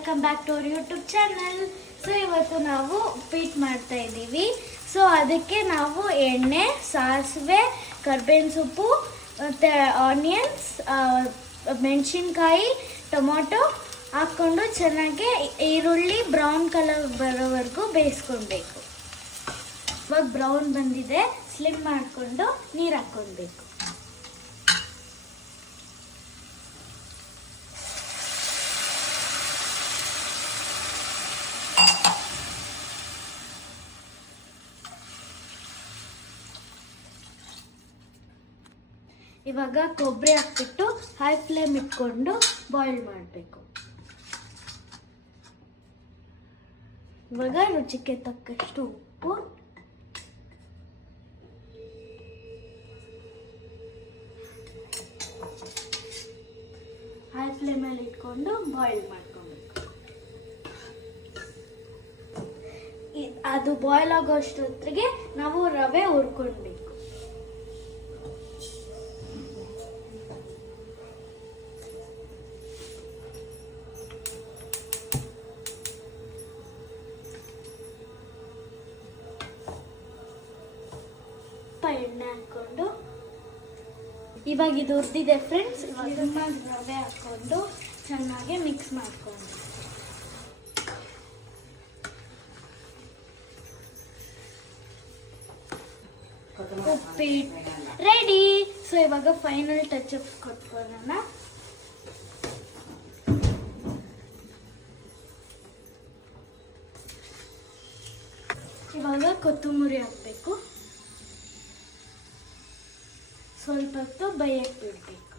Welcome back to our YouTube channel. So ಇವತ್ತು ನಾವು ಉಪ್ಪಿಟ್ಟು ಮಾಡ್ತಾ ಇದ್ದೀವಿ. ಸೊ ಅದಕ್ಕೆ ನಾವು ಎಣ್ಣೆ, ಸಾಸಿವೆ, ಕರ್ಬೇವಿನ ಸೊಪ್ಪು ಮತ್ತು ಆನಿಯನ್ಸ್, ಮೆಣಸಿನ್ಕಾಯಿ, ಟೊಮೊಟೊ ಹಾಕ್ಕೊಂಡು ಚೆನ್ನಾಗಿ ಈರುಳ್ಳಿ ಬ್ರೌನ್ ಕಲರ್ ಬರೋವರೆಗೂ ಬೇಯಿಸ್ಕೊಳ್ಬೇಕು. ಇವಾಗ ಬ್ರೌನ್ ಬಂದಿದೆ, ಸ್ಲಿಮ್ ಮಾಡಿಕೊಂಡು ನೀರು ಹಾಕ್ಕೊಳ್ಬೇಕು. ಇವಾಗ ಕೊಬ್ಬರಿ ಹಾಕ್ಬಿಟ್ಟು ಹೈ ಫ್ಲೇಮ್ ಇಟ್ಕೊಂಡು ಬಾಯ್ಲ್ ಮಾಡಬೇಕು. ಇವಾಗ ರುಚಿಗೆ ತಕ್ಕಷ್ಟು ಉಪ್ಪು, ಹೈ ಫ್ಲೇಮಲ್ಲಿ ಇಟ್ಕೊಂಡು ಬಾಯ್ಲ್ ಮಾಡ್ಕೊಬೇಕು. ಅದು ಬಾಯ್ಲ್ ಆಗೋಷ್ಟೊತ್ತಿಗೆ ನಾವು ರವೆ ಹುರ್ಕೊಳ್ಬೇಕು. ಎಣ್ಣೆ ಹಾಕೊಂಡು ಇವಾಗ ಇದು ಹುರಿದಿದೆ ಫ್ರೆಂಡ್ಸ್. ಇವಾಗ ರವೆ ಹಾಕೊಂಡು ಚೆನ್ನಾಗಿ ಮಿಕ್ಸ್ ಮಾಡ್ಕೊಂಡು ಉಪ್ಪಿಟ್ಟು ರೆಡಿ. ಸೊ ಇವಾಗ ಫೈನಲ್ ಟಚ್ ಅಪ್ ಕೊಟ್ಕೊಳ್ಳೋಣ. ಇವಾಗ ಕೊತ್ತಂಬರಿ ಹಾಕಬೇಕು. ಸ್ವಲ್ಪ ಹೊತ್ತು ಬೇಯಕ್ಕೆ ಬಿಡಬೇಕು.